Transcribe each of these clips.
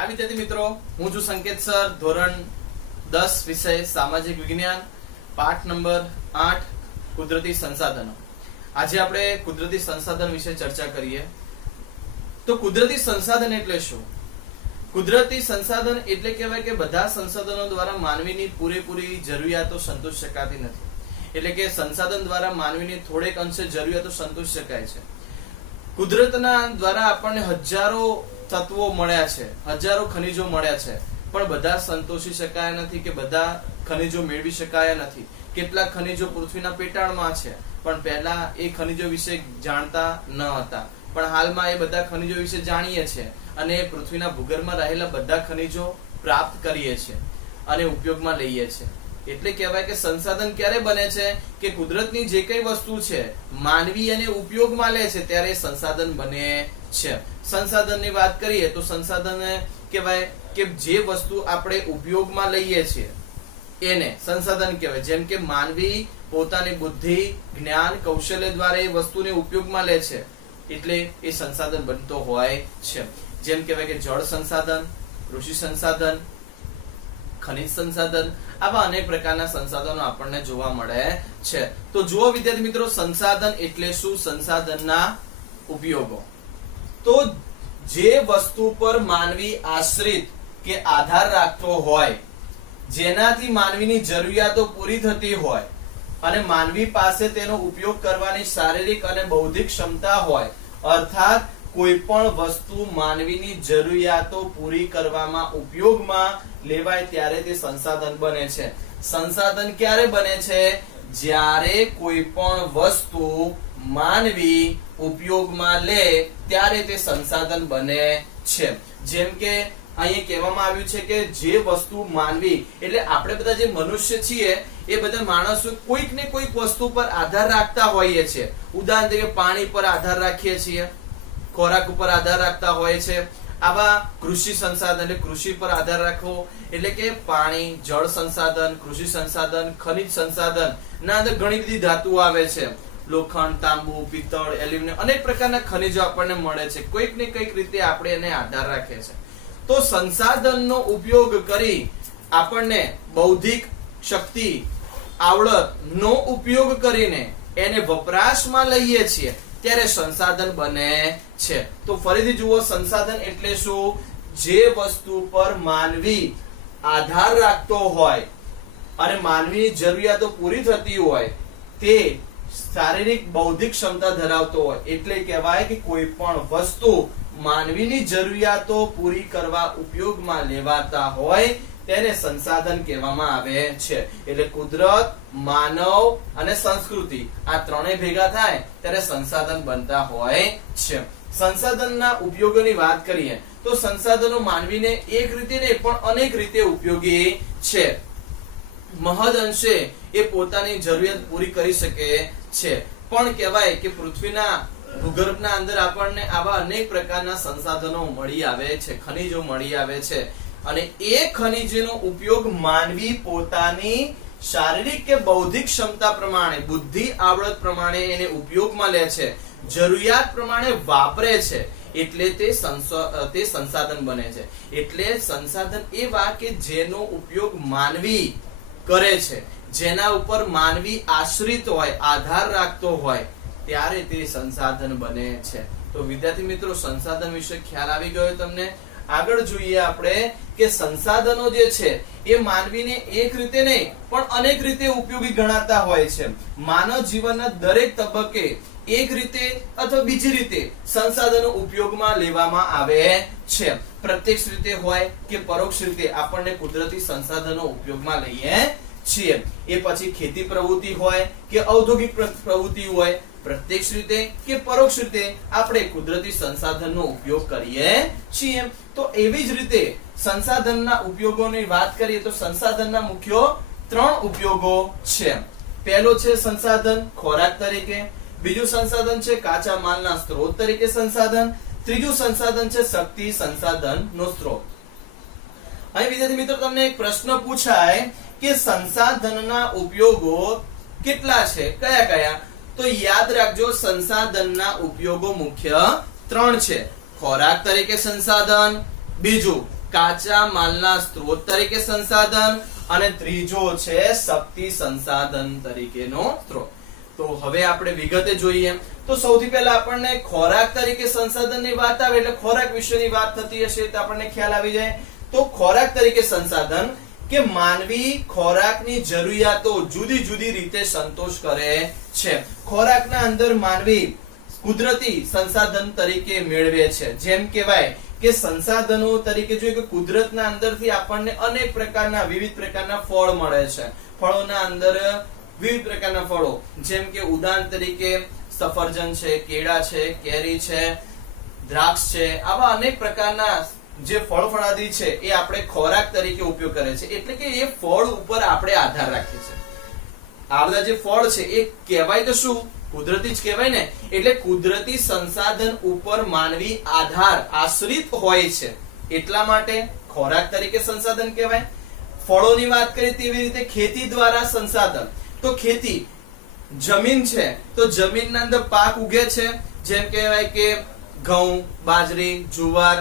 આ વિદ્યાર્થી મિત્રો, હું છું સંકેત સર, ધોરણ 10 વિષય સામાજિક વિજ્ઞાન, પાઠ નંબર 8 કુદરતી સંસાધનો. આજે આપણે કુદરતી સંસાધન વિશે ચર્ચા કરીએ. તો કુદરતી સંસાધન એટલે શું? કુદરતી સંસાધન એટલે કહેવાય કે બધા સંસાધનો દ્વારા માનવીની પૂરેપૂરી જરૂરિયાતો સંતોષ શકાતી નથી. એટલે કે સંસાધન દ્વારા માનવીની થોડેક અંશે જરૂરિયાતો સંતોષી શકાય છે. કુદરતના દ્વારા આપણને હજારો તત્વો મળ્યા છે, હજારો ખનિજો મળ્યા છે, પણ બધા સંતોષી શકાયા નથી કે બધા ખનિજો મેળવી શકાયા નથી. કેટલાક ખનિજો પૃથ્વીના પેટાળમાં છે, પણ પહેલા એ ખનિજો વિશે જાણતા ન હતા, પણ હાલમાં એ બધા ખનિજો વિશે જાણીએ છીએ અને પૃથ્વીના ભૂગર્ભમાં રહેલા બધા ખનિજો પ્રાપ્ત કરીએ છીએ અને ઉપયોગમાં લઈએ છીએ. એટલે કહેવાય કે સંસાધન ક્યારે બને છે કે કુદરતની જે કઈ વસ્તુ છે માનવી એને ઉપયોગમાં લે છે ત્યારે સંસાધન બને છે. સંસાધનની વાત કરીએ તો સંસાધન કહેવાય કે જે વસ્તુ આપણે ઉપયોગમાં લઈએ છીએ એને સંસાધન કહેવાય. જેમ કે માનવી પોતાની બુદ્ધિ, જ્ઞાન, કૌશલ્ય દ્વારા એ વસ્તુને ઉપયોગમાં લે છે એટલે એ સંસાધન બનતો હોય છે. જેમ કહેવાય કે જળ સંસાધન, કૃષિ સંસાધન, ખનિજ સંસાધન, આવા અનેક પ્રકારના સંસાધનો આપણને જોવા મળે છે. તો જુઓ વિદ્યાર્થી મિત્રો, સંસાધન એટલે શું? સંસાધનના ઉપયોગો. તો જે વસ્તુ પર માનવી આશ્રિત કે આધાર રાખતો હોય, જેનાથી માનવીની જરૂરિયાતો પૂરી થતી હોય અને માનવી પાસે તેનો ઉપયોગ કરવાની શારીરિક અને બૌદ્ધિક ક્ષમતા હોય, અર્થાત કોઈ પણ વસ્તુ માનવીની જરૂરિયાતો પૂરી કરવામાં ઉપયોગમાં લેવાય ત્યારે તે સંસાધન બને છે. સંસાધન ક્યારે બને છે? જ્યારે કોઈ પણ વસ્તુ માનવી ઉપયોગમાં લે ત્યારે તે સંસાધન બને છે. જેમ કે અહીં કહેવામાં આવ્યું છે કે જે વસ્તુ માનવી એટલે આપણે બધા જે મનુષ્ય છીએ એ બધા માણસો કોઈક ને કોઈક વસ્તુ પર આધાર રાખતા હોઈએ છીએ. ઉદાહરણ તરીકે પાણી પર આધાર રાખીએ છીએ, ખોરાક ઉપર આધાર રાખતા હોય છે. આવા કૃષિ સંસાધન એટલે કૃષિ પર આધાર રાખવો એટલે કે પાણી, જળ સંસાધન, કૃષિ સંસાધન, ખનિજ સંસાધન ના અંદર ઘણી બધી ધાતુઓ આવે છે. લોખંડ, તાંબુ, પિત્તળ, એલ્યુમિનિયમ, અનેક પ્રકારના ખનિજો આપણને મળે છે. કોઈક ને કોઈક રીતે આપણે એને આધાર રાખે છે. તો સંસાધનનો ઉપયોગ કરી આપણને બૌદ્ધિક શક્તિ, આવડત નો ઉપયોગ કરીને એને વપરાશમાં લઈએ છીએ ત્યારે સંસાધન બને છે. તો ફરીથી જુઓ, સંસાધન એટલે શું? જે વસ્તુ પર માનવી આધાર રાખતો હોય અને માનવીની જરૂરિયાતો પૂરી થતી હોય, તે શારીરિક બૌદ્ધિક ક્ષમતા ધરાવતો હોય, એટલે કહેવાય કે કોઈ પણ વસ્તુ માનવીની જરૂરિયાતો પૂરી કરવા ઉપયોગમાં લેવાતા હોય તેને સંસાધન કહેવામાં આવે છે. એટલે કુદરત, માનવ અને સંસ્કૃતિ આ ત્રણેય ભેગા થાય ત્યારે સંસાધન બનતા હોય છે. સંસાધનના ઉપયોગોની વાત કરીએ તો સંસાધનો માનવીને એક રીતે નહીં પણ અનેક રીતે ઉપયોગી છે. મહદ અંશે એ પોતાની જરૂરિયાત પૂરી કરી શકે છે, પણ કહેવાય કે પૃથ્વીના ભૂગર્ભના અંદર આપણને આવા અનેક પ્રકારના સંસાધનો મળી આવે છે, ખનિજો મળી આવે છે અને એ ખનિજનો ઉપયોગ માનવી પોતાની શારીરિક કે બૌદ્ધિક ક્ષમતા પ્રમાણે, બુદ્ધિ, આવડત પ્રમાણે એને ઉપયોગમાં લે છે, જરૂરિયાત પ્રમાણે વાપરે છે એટલે તે સંસાધન બને છે. એટલે સંસાધન એવા કે જેનો ઉપયોગ માનવી કરે છે, જેના ઉપર માનવી આશ્રિત હોય, આધાર રાખતો હોય ત્યારે તે સંસાધન બને છે. તો વિદ્યાર્થી મિત્રો, સંસાધન વિશે ખ્યાલ આવી ગયો તમને? આગળ જોઈએ આપણે કે સંસાધનો જે છે એ માનવીને એક રીતે નહીં પણ અનેક રીતે ઉપયોગી ગણાતા હોય છે. માનવ જીવનના દરેક તબક્કે એક રીતે અથવા બીજી રીતે સંસાધનો ઉપયોગમાં લેવામાં આવે છે. પ્રત્યક્ષ રીતે હોય કે પરોક્ષ રીતે આપણને કુદરતી સંસાધનો ઉપયોગમાં લઈએ છીએ. એ પછી ખેતી પ્રવૃત્તિ હોય કે ઔદ્યોગિક પ્રવૃત્તિ હોય, પ્રત્યક્ષ રીતે કે પરોક્ષ રીતે આપણે કુદરતી સંસાધનનો ઉપયોગ કરીએ છીએ. તો એવી જ રીતે સંસાધનના ઉપયોગોની વાત કરીએ તો સંસાધનના મુખ્ય 3 ઉપયોગો છે. પહેલો છે સંસાધન ખોરાક તરીકે, બીજું સંસાધન છે કાચા માલના સ્ત્રોત તરીકે સંસાધન, ત્રીજું સંસાધન છે શક્તિ સંસાધનનો સ્ત્રોત. અહીં વિદ્યાર્થી મિત્રો, તમને એક પ્રશ્ન પૂછાય કે સંસાધનના ઉપયોગો કેટલા છે, કયા કયા? તો યાદ રાખજો, સંસાધનના ઉપયોગો મુખ્ય 3 છે. ખોરાક તરીકે સંસાધન, બીજું કાચા માલના સ્ત્રોત તરીકે સંસાધન અને ત્રીજો છે શક્તિ સંસાધન તરીકેનો સ્ત્રોત. તો હવે આપણે વિગતે જોઈએ તો સૌથી પહેલા આપણને ખોરાક તરીકે સંસાધનની વાત આવે એટલે ખોરાક વિશેની વાત થતી હશે તો આપણને ખ્યાલ આવી જાય. તો ખોરાક તરીકે સંસાધન કે માનવી ખોરાકની જરૂરિયાતો જુદી જુદી રીતે સંતોષ કરે છે. ખોરાકના અંદર માનવી કુદરતી સંસાધન તરીકે મેળવે છે. જેમ કહેવાય કે સંસાધનો તરીકે જોઈએ કે કુદરતના અંદરથી આપણને અનેક પ્રકારના વિવિધ પ્રકારના ફળ મળે છે. ફળોના અંદર વિવિધ પ્રકારના ફળો જેમ કે ઉદાહરણ તરીકે સફરજન છે, કેળા છે, કેરી છે, દ્રાક્ષ છે, આવા અનેક પ્રકારના જે ફળ ફળાદી છે એ આપણે ખોરાક તરીકે ઉપયોગ કરે છે. એટલે કે એ ફળ ઉપર આપણે આધાર રાખીએ છીએ. આ બધા જે ફળ છે એ કહેવાય તો શું કુદરતી જ કહેવાય ને. એટલે કુદરતી સંસાધન ઉપર માનવી આશ્રિત હોય છે એટલા માટે ખોરાક તરીકે સંસાધન કહેવાય. ફળોની વાત કરીએ તેવી રીતે ખેતી દ્વારા સંસાધન. તો ખેતી જમીન છે તો જમીનના અંદર પાક ઉગે છે જેમ કહેવાય કે ઘઉં, બાજરી, જુવાર,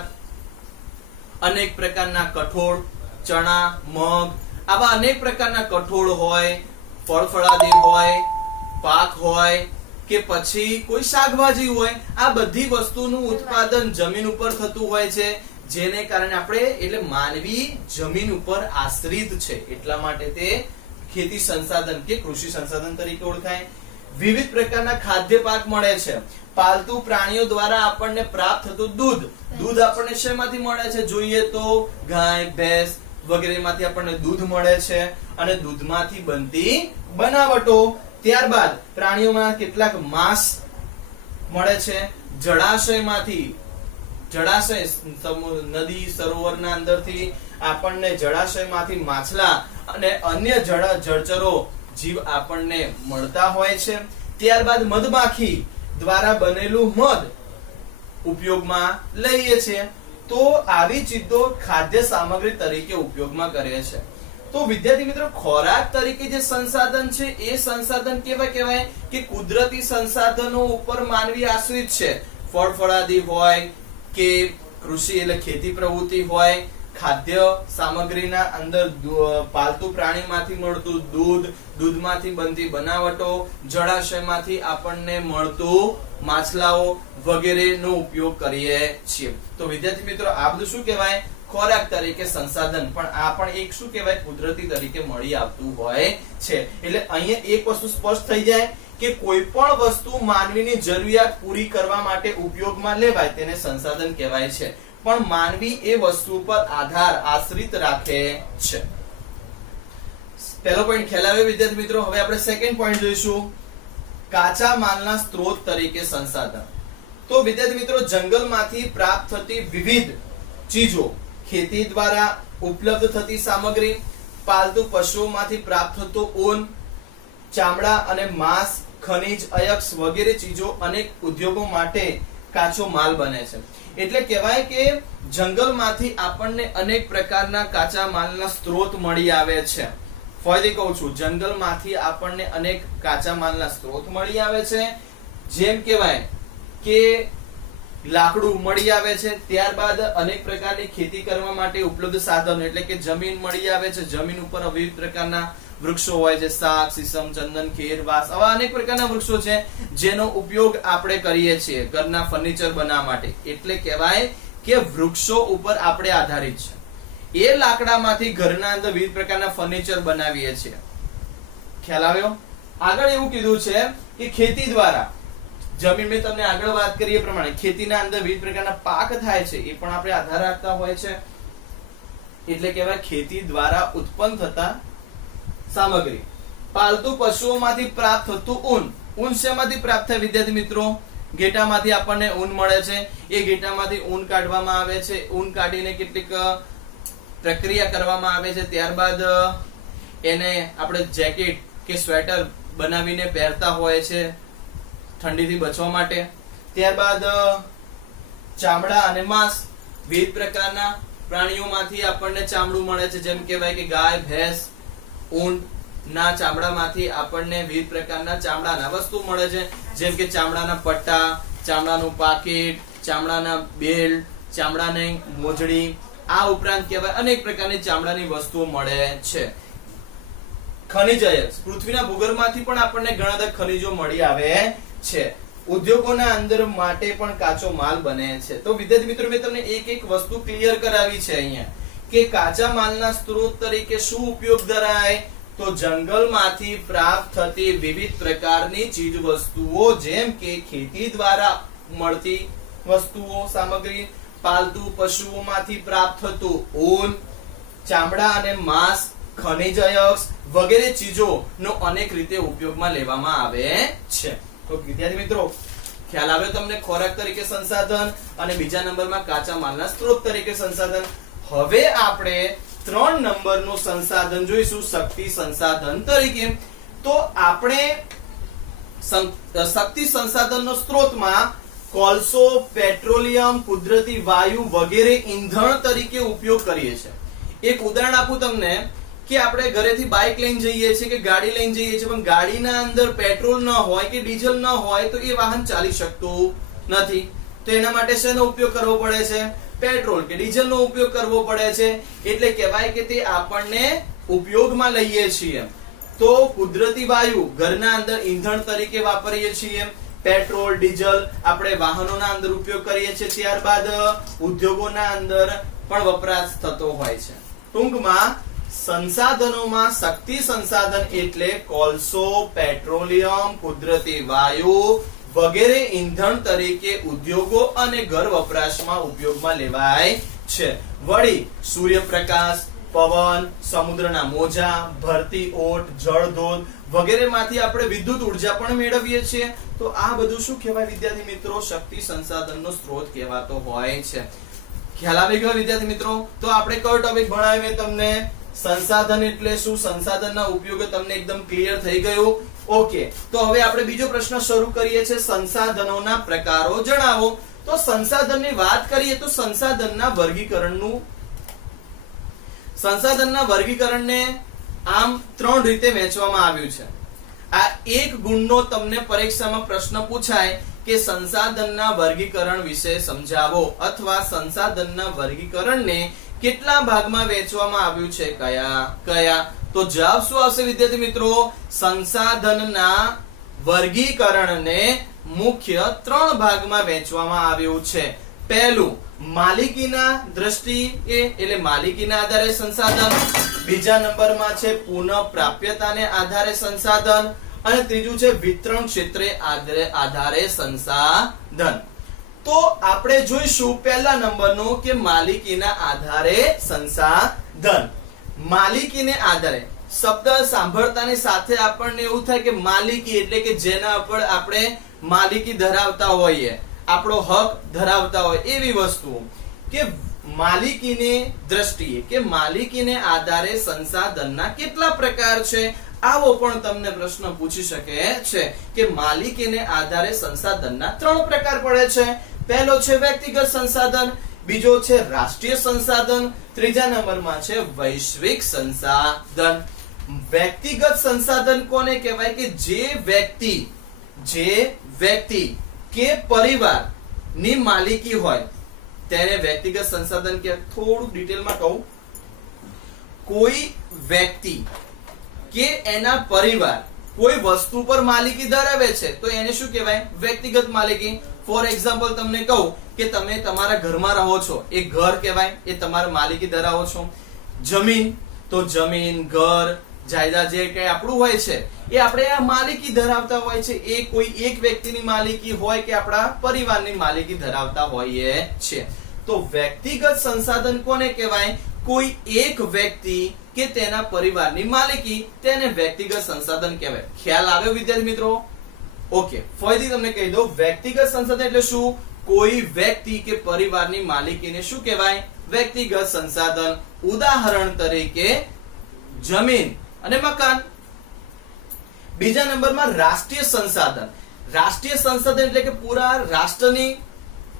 અનેક પ્રકારના કઠોળ, ચણા, મગ, આવા અનેક પ્રકારના કઠોળ હોય, ફળ ફળાદી હોય, પાક હોય કે પછી કોઈ શાકભાજી હોય, આ બધી વસ્તુનું ઉત્પાદન જમીન ઉપર થતું હોય છે. જેને કારણે આપણે એટલે માનવી જમીન ઉપર આશ્રિત છે એટલા માટે તે ખેતી સંસાધન કે કૃષિ સંસાધન તરીકે ઓળખાય. વિવિધ પ્રકારના ખાદ્ય પાક મળે છે. પાલતુ પ્રાણીઓ દ્વારા આપણને પ્રાપ્ત થતું દૂધ આપણને શેમાંથી મળે છે જોઈએ તો ગાય, ભેંસ વગેરેમાંથી આપણને દૂધ મળે છે અને દૂધમાંથી બનતી બનાવટો. ત્યારબાદ પ્રાણીઓમાં કેટલાક માંસ મળે છે. જળાશય નદી સરોવરના અંદરથી આપણને જળાશયમાંથી માછલા અને અન્ય જળચરો જીવ આપણને મળતા હોય છે. ત્યારબાદ મધમાખી દ્વારા બનેલું મધ ઉપયોગમાં લઈએ છીએ. તો આવી ચીજો ખાદ્ય સામગ્રી તરીકે ઉપયોગમાં કરે છે. તો વિદ્યાર્થી મિત્રો ખોરાક તરીકે જે સંસાધન છે એ સંસાધન કેવા કહેવાય કે કુદરતી સંસાધનો ઉપર માનવી આશ્રિત છે. ફળ ફળાદી હોય કે કૃષિ એટલે ખેતી પ્રવૃત્તિ હોય, ખાદ્ય સામગ્રીના અંદર પાલતુ પ્રાણીમાંથી મળતું દૂધમાંથી બનતી બનાવટો, જળાશયમાંથી આપણને મળતું માછલાઓ વગેરેનો ઉપયોગ કરીએ છીએ. તો વિદ્યાર્થી મિત્રો આ બધું શું કહેવાય ખોરાક તરીકે સંસાધન. પણ આ પણ એક શું કહેવાય કુદરતી તરીકે મળી આવતું હોય છે. એટલે અહીંયા એક વસ્તુ સ્પષ્ટ થઈ જાય કે કોઈ પણ વસ્તુ માનવીની જરૂરિયાત પૂરી કરવા માટે ઉપયોગમાં લેવાય તેને સંસાધન કહેવાય છે. પણ માનવી એ વસ્તુ પર આશ્રિત રાખે છે. પહેલો પોઈન્ટ ખ્યાલ આવ્યો વિદ્યાર્થી મિત્રો. હવે આપણે સેકન્ડ પોઈન્ટ જોઈશું કાચા માલના સ્ત્રોત તરીકે સંસાધન. તો વિદ્યાર્થી મિત્રો જંગલમાંથી પ્રાપ્ત થતી વિવિધ ચીજો, ખેતી દ્વારા ઉપલબ્ધ થતી સામગ્રી, પાલતુ પશુઓમાંથી પ્રાપ્ત થતો ઊન, ચામડા અને માંસ, ખનિજ, અયસ્ક વગેરે ચીજો અનેક ઉદ્યોગો માટે કાચો માલ બને છે. એટલે કહેવાય કે જંગલમાંથી આપણને અનેક પ્રકારના કાચા માલના સ્ત્રોત મળી આવે છે. ફરીથી કહું છું જંગલમાંથી આપણને અનેક કાચા માલના સ્ત્રોત મળી આવે છે. જેમ કહેવાય કે લાકડું મળી આવે છે. ત્યારબાદ અનેક પ્રકારની ખેતી કરવા માટે ઉપલબ્ધ સાધનો એટલે કે જમીન મળી આવે છે. જમીન ઉપર વિવિધ પ્રકારના વૃક્ષો હોય છે. સાગ, સીસમ, ચંદન, ખેર, વાંસ આવા અનેક પ્રકારના વૃક્ષો છે જેનો ઉપયોગ આપણે કરીએ છીએ ઘરના ફર્નિચર બનાવવા માટે. એટલે કહેવાય કે વૃક્ષો ઉપર આપણે આધારિત છે. એ લાકડામાંથી ઘરના અંદર વિવિધ પ્રકારના ફર્નિચર બનાવીએ છીએ. ખ્યાલ આવ્યો? આગળ એવું કીધું છે કે ખેતી દ્વારા જમીન, મેં તમને આગળ વાત કરી એ પ્રમાણે ખેતીના અંદર વિવિધ પ્રકારના પાક થાય છે એ પણ આપણે આધાર રાખતા હોય છે. એટલે કહેવાય ખેતી દ્વારા ઉત્પન્ન થતા સામગ્રી. પાલતુ પશુઓમાંથી પ્રાપ્ત થતું ઊન શેમાંથી પ્રાપ્ત થાય વિદ્યાર્થી મિત્રો? ઘેટામાંથી આપણને ઊન મળે છે. એ ઘેટામાંથી ઊન કાઢવામાં આવે છે. ઊન કાઢીને કેટલીક પ્રક્રિયા કરવામાં આવે છે. ત્યારબાદ એને આપણે જેકેટ કે સ્વેટર બનાવીને પહેરતા હોય છે ઠંડીથી બચવા માટે. ત્યારબાદ ચામડા અને માંસ, વિવિધ પ્રકારના પ્રાણીઓમાંથી આપણને ચામડું મળે છે. જેમ કહેવાય કે ગાય, ભેંસ, ઊંટ ના ચામડામાંથી આપણને વિવિધ પ્રકારના ચામડાના વસ્તુ મળે છે. જેમ કે ચામડાના પટ્ટા, ચામડાનું પાકીટ, ચામડાના બેલ્ટ, ચામડાની મોજડી, આ ઉપરાંત કહેવાય અનેક પ્રકારની ચામડાની વસ્તુઓ મળે છે. ખનિજ અયસ્ક, પૃથ્વીના ભૂગર્ભમાંથી પણ આપણને ઘણા બધા ખનિજો મળી આવે છે. ઉદ્યોગોના અંદર માટે પણ કાચો માલ બને છે. તો વિદ્યાર્થી મિત્રો મેં તમને એક એક વસ્તુ ક્લિયર કરાવી છે અહીંયા કે કાચા માલના સ્ત્રોત તરીકે શું ઉપયોગ ધરાય, તો જંગલમાંથી પ્રાપ્ત થતી વિવિધ પ્રકારની ચીજ વસ્તુઓ, જેમ કે ખેતી દ્વારા મળતી વસ્તુઓ, સામગ્રી, પાલતુ પશુઓમાંથી પ્રાપ્ત થતું ઊન, ચામડા અને માંસ, ખનિજ અયસ્ક વગેરે ચીજોનો અનેક રીતે ઉપયોગમાં લેવામાં આવે છે. તો વિદ્યાર્થી મિત્રો ખ્યાલ આવ્યો તમને? ખોરાક તરીકે સંસાધન અને બીજા નંબરમાં કાચા માલના સ્ત્રોત તરીકે સંસાધન. હવે આપણે 3 નંબરનું સંસાધન જોઈશું શક્તિ સંસાધન તરીકે. તો આપણે શક્તિ સંસાધનનો સ્ત્રોતમાં કોલસો, પેટ્રોલિયમ, કુદરતી વાયુ વગેરે ઈંધણ તરીકે ઉપયોગ કરીએ છીએ. એક ઉદાહરણ આપું તમને કે આપણે ઘરેથી બાઇક લઈને જઈએ છીએ કે ગાડી લઈને જઈએ છીએ, પણ ગાડીના અંદર પેટ્રોલ ન હોય કે ડીઝલ ન હોય તો એ વાહન ચાલી શકતું નથી. તો એના માટે શેનો ઉપયોગ કરવો પડે છે? પેટ્રોલ કે ડીઝલનો ઉપયોગ કરવો પડે છે. એટલે કહેવાય કે તે આપણને ઉપયોગમાં લઈએ છીએ. તો કુદરતી વાયુ ઘરના અંદર ઈંધણ તરીકે વાપરીએ છીએ. પેટ્રોલ, ડીઝલ આપણે વાહનોના અંદર ઉપયોગ કરીએ છીએ. ત્યારબાદ ઉદ્યોગોના અંદર પણ વપરાશ થતો હોય છે. ટૂંકમાં સંસાધનોમાં શક્તિ સંસાધન એટલે કોલસો, પેટ્રોલિયમ, કુદરતી વાયુ વગેરે ઈંધણ તરીકે ઉદ્યોગો અને ઘર વપરાશમાં ઉપયોગમાં લેવાય છે. વળી સૂર્યપ્રકાશ, પવન, સમુદ્રના મોજા, ભરતી ઓટ, જળધોધ વગેરેમાંથી આપણે વિદ્યુત ઉર્જા પણ મેળવીએ છીએ. તો આ બધું શું કહેવાય વિદ્યાર્થી મિત્રો? શક્તિ સંસાધનનો સ્ત્રોત કહેવાતો હોય છે. ખ્યાલ આવી ગયો વિદ્યાર્થી મિત્રો? તો આપણે કયો ટોપિક ભણાવ્યો તમને? સંસાધન એટલે શું, સંસાધનના ઉપયોગો તમને એકદમ ક્લિયર થઈ ગયું? ઓકે, તો હવે આપણે બીજો પ્રશ્ન શરૂ કરીએ છીએ. સંસાધનોના પ્રકારો જણાવો. તો સંસાધનની વાત કરીએ તો સંસાધનના વર્ગીકરણને આમ 3 રીતે વહેંચવામાં આવ્યું છે. આ એક ગુણનો તમને પરીક્ષામાં પ્રશ્ન પૂછાય કે સંસાધનના વર્ગીકરણ વિશે સમજાવો, અથવા સંસાધનના વર્ગીકરણને કેટલા ભાગમાં વહેંચવામાં આવ્યું છે, કયા? તો જવાબ શું આવશે વિદ્યાર્થી મિત્રો? સંસાધનના વર્ગીકરણને મુખ્ય 3 ભાગમાં વહેંચવામાં આવ્યું છે. પહેલું માલિકીના દ્રષ્ટિએ એટલે માલિકીના આધારે સંસાધન, બીજા નંબરમાં છે પુનઃ પ્રાપ્યતાને આધારે સંસાધન, અને ત્રીજું છે વિતરણ ક્ષેત્રે આધારે સંસાધન. તો આપણે જોઈશું પહેલા નંબરનું કે માલિકીના આધારે સંસાધન. માલિકીને આધારે શબ્દ સાંભળતાની સાથે આપણને એવું થાય કે માલિકી એટલે કે જેના ઉપર આપણે માલિકી ધરાવતા હોઈએ, આપણો હક ધરાવતા હોય એવી વસ્તુઓ. કે માલિકીની દ્રષ્ટિએ કે માલિકીને આધારે સંસાધનના કેટલા પ્રકાર છે, આવો પણ તમને પ્રશ્ન પૂછી શકે છે કે માલિકીને આધારે સંસાધનના 3 પ્રકાર પડે છે. પહેલો છે વ્યક્તિગત સંસાધન, બીજો છે રાષ્ટ્રીય સંસાધન, ત્રીજા નંબરમાં છે વૈશ્વિક સંસાધન. વ્યક્તિગત સંસાધન કોને કહેવાય? કે જે વ્યક્તિ કે પરિવાર ની માલિકી હોય તેને વ્યક્તિગત સંસાધન કે. થોડું ડિટેલમાં કહું, કોઈ વ્યક્તિ કે એના પરિવાર કોઈ વસ્તુ પર માલિકી ધરાવે છે તો એને શું કહેવાય? વ્યક્તિગત માલિકી. ફોર એક્ઝામ્પલ તમને કહું કે તમે તમારા ઘરમાં રહો છો, એ ઘર કહેવાય, એ તમારા માલિકી ધરાવો છો. જમીન, તો જમીન, ઘર, જાયદાદ જે કઈ આપણું હોય છે એ આપણે આ માલિકી ધરાવતા હોય છે. એ કોઈ એક વ્યક્તિની માલિકી હોય કે આપણા પરિવારની માલિકી ધરાવતા હોઈએ છે. તો વ્યક્તિગત સંસાધન કોને કહેવાય? કોઈ એક વ્યક્તિ કે તેના પરિવારની માલિકી, તેને વ્યક્તિગત સંસાધન કહેવાય. ખ્યાલ આવ્યો વિદ્યાર્થી મિત્રો? ઓકે, ફરીથી તમને કહી દઉં, વ્યક્તિગત સંસાધન એટલે શું? કોઈ વ્યક્તિ કે પરિવારની માલિકીને શું કહેવાય? વ્યક્તિગત સંસાધન. ઉદાહરણ તરીકે જમીન અને મકાન. બીજા નંબરમાં રાષ્ટ્રીય સંસાધન. રાષ્ટ્રીય સંસાધન એટલે કે પૂરા રાષ્ટ્રની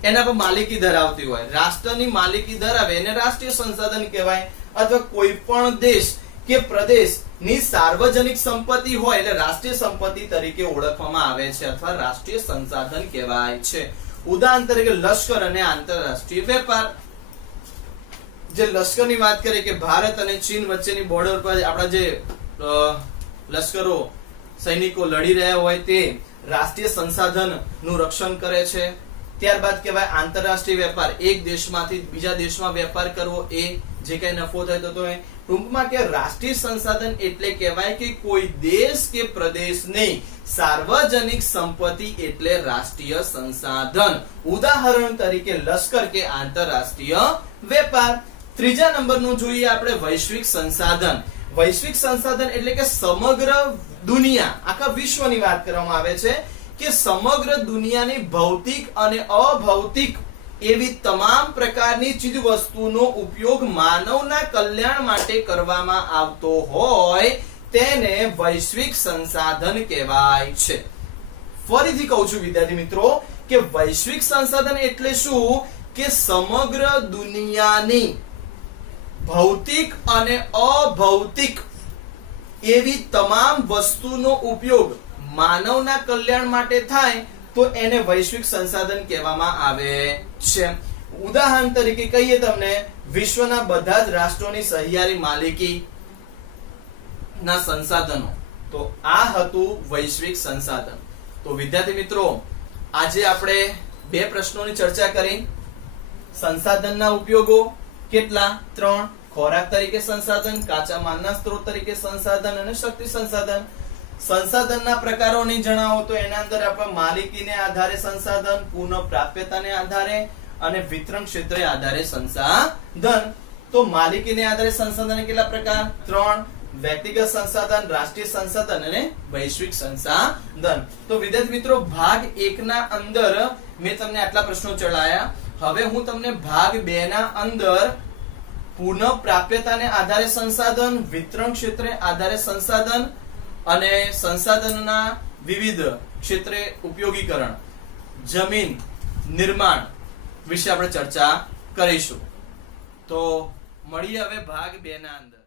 એના પર માલિકી ધરાવતી હોય, રાષ્ટ્રની માલિકી ધરાવે એને રાષ્ટ્રીય સંસાધન કહેવાય. અથવા કોઈ પણ દેશ કે પ્રદેશની સાર્વજનિક સંપત્તિ હોય એટલે રાષ્ટ્રીય સંપત્તિ તરીકે ઓળખવામાં આવે છે અથવા રાષ્ટ્રીય સંસાધન કહેવાય છે. ઉદાહરણ તરીકે લશ્કર અને આંતરરાષ્ટ્રીય વેપાર. જે લશ્કરની વાત કરીએ કે ભારત અને ચીન વચ્ચેની બોર્ડર પર આપણા જે લશ્કરો સૈનિકો લડી રહ્યા હોય તે રાષ્ટ્રીય સંસાધન નું રક્ષણ કરે છે. ત્યારબાદ કહેવાય આંતરરાષ્ટ્રીય વેપાર, એક દેશમાંથી બીજા દેશમાં વેપાર કરવો, એ જે કઈ નફો થતો તો ટૂંકમાં કે રાષ્ટ્રીય સંસાધન એટલે કહેવાય કે કોઈ દેશ કે પ્રદેશની સાર્વજનિક સંપત્તિ એટલે રાષ્ટ્રીય સંસાધન. ઉદાહરણ તરીકે લશ્કર કે આંતરરાષ્ટ્રીય વેપાર. ત્રીજા નંબરનું જોઈએ આપણે વૈશ્વિક સંસાધન. વૈશ્વિક સંસાધન એટલે કે સમગ્ર દુનિયા, આખા વિશ્વની વાત કરવામાં આવે છે કે સમગ્ર દુનિયાની ભૌતિક અને અભૌતિક એવી તમામ પ્રકારની ચીજ વસ્તુનો ઉપયોગ માનવના કલ્યાણ માટે કરવામાં આવતો હોય તેને વૈશ્વિક સંસાધન કહેવાય છે. ફરીથી કહું છું વિદ્યાર્થી મિત્રો કે વૈશ્વિક સંસાધન એટલે શું કે સમગ્ર દુનિયાની ભૌતિક અને અભૌતિક એવી તમામ વસ્તુનો ઉપયોગ માનવના કલ્યાણ માટે થાય તો એને વૈશ્વિક સંસાધન કહેવામાં આવે છે. ઉદાહરણ તરીકે કહીએ તમને, વિશ્વના બધા જ રાષ્ટ્રોની સહિયારી માલિકી ના સંસાધનો, તો આ હતું વૈશ્વિક સંસાધન. તો વિદ્યાર્થી મિત્રો, આજે આપણે બે પ્રશ્નોની ચર્ચા કરી. સંસાધનના ઉપયોગો કેટલા? 3. ખોરાક તરીકે સંસાધન, કાચા માલના સ્ત્રોત તરીકે સંસાધન અને શક્તિ સંસાધન. સંસાધનના પ્રકારોની જણાવો તો એના અંદર આપણે માલિકીને આધારે સંસાધન, પુનઃ પ્રાપ્યતાને આધારે અને વિતરણ ક્ષેત્રે આધારે સંસાધન. તો માલિકીને આધારે સંસાધન કેટલા પ્રકાર? 3. વ્યક્તિગત સંસાધન, રાષ્ટ્રીય સંસાધન અને વૈશ્વિક સંસાધન. તો વિદ્યાર્થી મિત્રો, ભાગ 1 ના અંદર મેં તમને આટલા પ્રશ્નો ચડાયા. હવે હું તમને ભાગ 2 ના અંદર પુનઃ પ્રાપ્યતાને આધારે સંસાધન, વિતરણ ક્ષેત્રે આધારે સંસાધન અને સંસાધનના વિવિધ ક્ષેત્રે ઉપયોગીકરણ, જમીન નિર્માણ વિશે આપણે ચર્ચા કરીશું. તો મળીએ હવે ભાગ 2 ના અંદર.